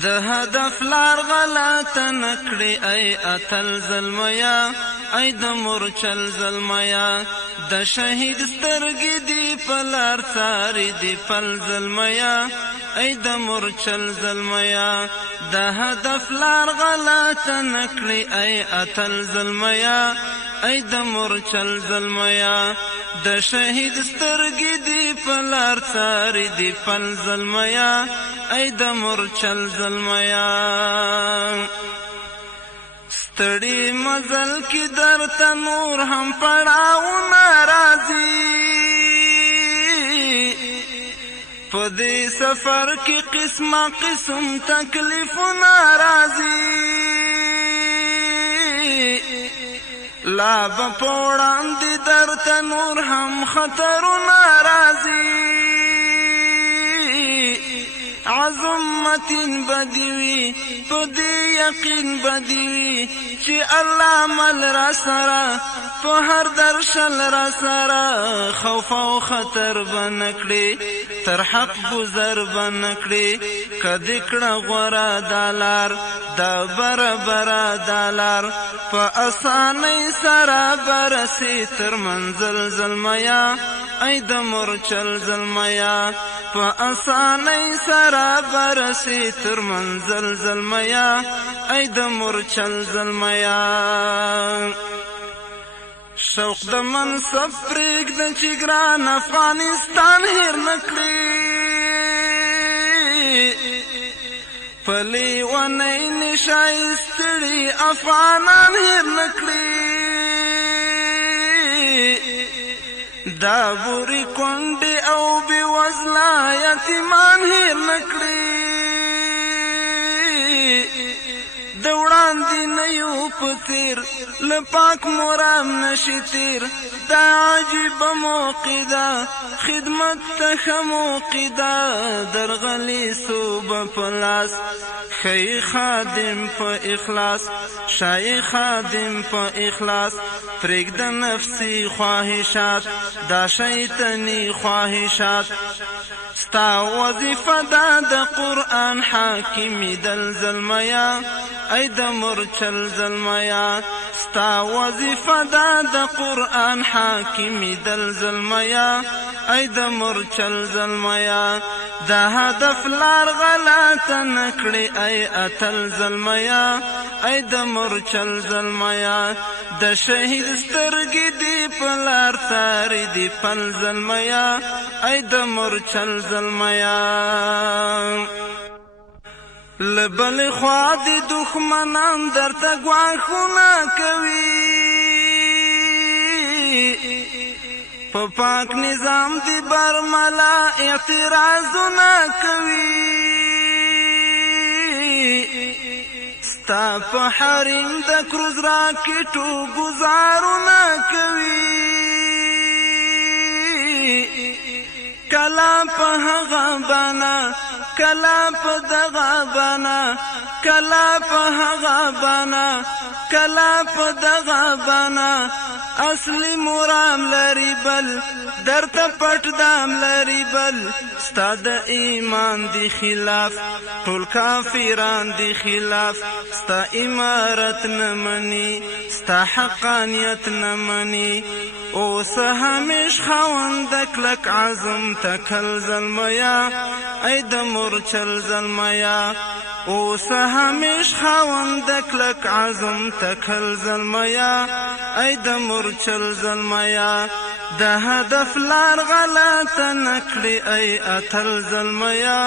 د هدف لار غلطه نکړي ای اتل زلمیا ای د مورچل زلمیا د شهید سترګې دی په لار څاري دی پل زلمیا ای د مورچل زلمیا د هدف لار غلطه نکړي ای اتل زلمیا ای د مورچل زلمیا د شهید سترګې دی په لار څاري دی پل زلمیا ای د مورچل زلمیا ستړي مزل کې درته نور هم پړاوونه راځي په دې سفر کې قسمه قسم تکلیفونه راځي لا به په وړاندې درته نور هم خطرونه راځي عزم متین بدوي په دې یقین بدوي چې الله مل را سره په هر درشل را سره خوف او خطر بنکړي تر حق گذر بنکړي کدی کړه غوړه دالار د برابر دالار په اسانۍ سره برسي تر منزل زلمیا ای د مورچل زلمیا په اسانۍ سره برسي تر منزل زلمیا ای د مورچل زلمیا شوق د منصب پرېږده چې ګران افغانستان هېر نه کړي په لیونۍ نشای ستړي افغانان هېر نه کړي دا بورې کونډې او بې وزله یتیمان هېر نه کړي د وړاندې نه یو په څېر له پاک مرام نشي تېر دا عجیبه موقع ده خدمت ته ښه موقع ده درغلي صوبه په لاس ښایي خادم په اخلاص شایي خادم په اخلاص پرېږده نفسي خواهشات دا شیطني خواهشات ستا وظیفه ده د قرآن حاکمیدل زلمیا ای د مورچل زلمیا ستا وظیفه ده د قرآن حاکمیدل زلمیا ای د مورچل زلمیا د هدف لار غلطه نکړي ای اتل زلمیا ای د مورچل زلمیا د شهید سترګې دی په لار څاري دی پل زلمیا ای د مورچل زلمیا له بلې خوا د دښمنان درته ګواښونه کوي په پاک نظام دی برملا اعتراضونه کوي ستا په حریم د کروز راکټو ګزارونه کوي کلا په هغه بنا کلا په دغه بنا کلا په هغه بنا کلا په دغه بنا اصلي مرام لري بل درته پټ دام لري بل ستا د ایمان دی خلاف ټول کافران دی خلاف ستا امارت نه مني ستا حقانیت نه مني اوس همیش خاوند کلک عزم تکل زلمیا ای د مورچل زلمیا اوس همیش خاوند کلک عزم تکل زلمیا ای د مورچل زلمیا د هدف لار غلطه نکړي ای اتل زلمیا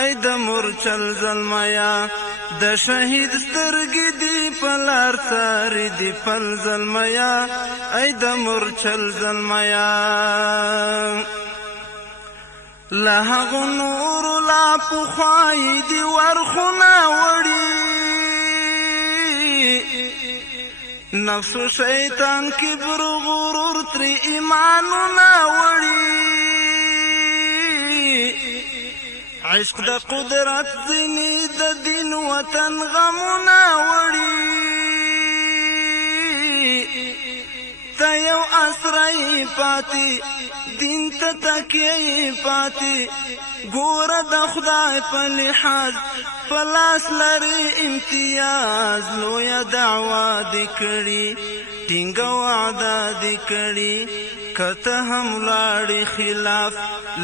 ای د مورچل زلمیا د شهید سترګې دی په لار څاري دی پل زلمیا ای د مورچل زلمیا له هغو نورو لا پخوایي دي ورخونه وړي نفس و شیطان کبر و غرور تری ایمانونه وړي عشق د قدرت ځینې د دین وطن غمونه وړي ته یو اسره پاتې دین ته تکیه پاتې ګوره د خدای په لحاظ پلاس لري امتیاز لویه دعوا دې کړي ټینګه وعده دې کړي که ته هم لاړې خلاف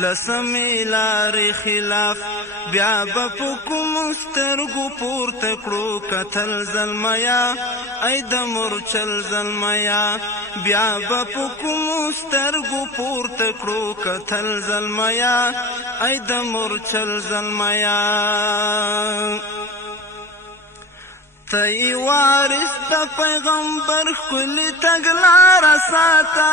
لسمې لارې خلاف بیا به په کومو سترګو پورته کړو کتل زلمیا ای د مورچل زلمیا بیا به په کومو سترګو پورته کړو کتل زلمیا ای د مورچل زلمیا تی وارث د پیغمبر ښکلي تګلاره ساته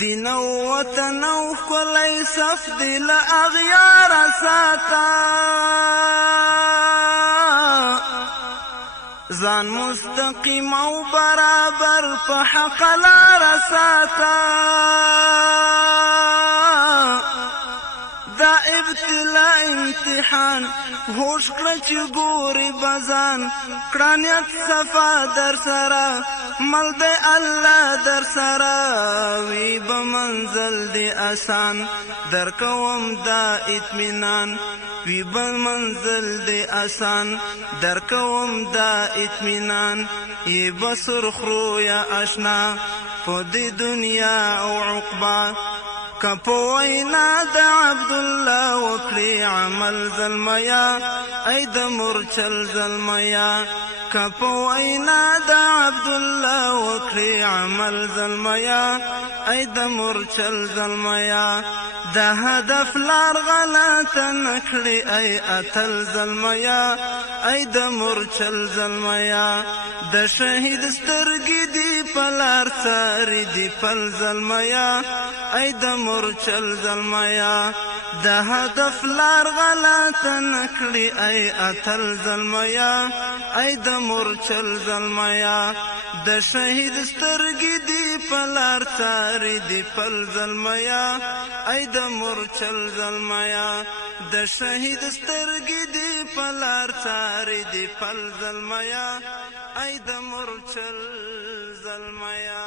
دین او وطن او ښکلی صف دې له اغیاره ساته ځان مستقیم او برابر په حق لاره ساته دا ابتلا امتحان هوش کړه چې ګوري بزان کړه نیت صفا در سره مل دی الله در سره وی به منزل دی آسان در کوم دا اطمینان وی به منزل دی آسان در کوم دا اطمینان ای بسرخ رویا آشنا په دې دنیا او عقبا کپوینا د عبدالله وکړي عمل زلمیا ای د مورچل زلمیا کپوینا د عبدالله وکړي عمل زلمیا ای د مورچل زلمیا د هدف لار غلطه نکړي ای اتل زلمیا ای د مورچل زلمیا د شهید سترګې دی په لار څاري دی پل زلمیا ای د مورچل زلمیا د هدف لار غلطه نکړي ای اتل زلمیا ای د مورچل زلمیا د شهید سترګې دی په لار څاري دی پل زلمیا ای د مورچل زلمیا د شهید سترګې دی په لار څاري دی پل زلمیا ای د مورچل زلمیا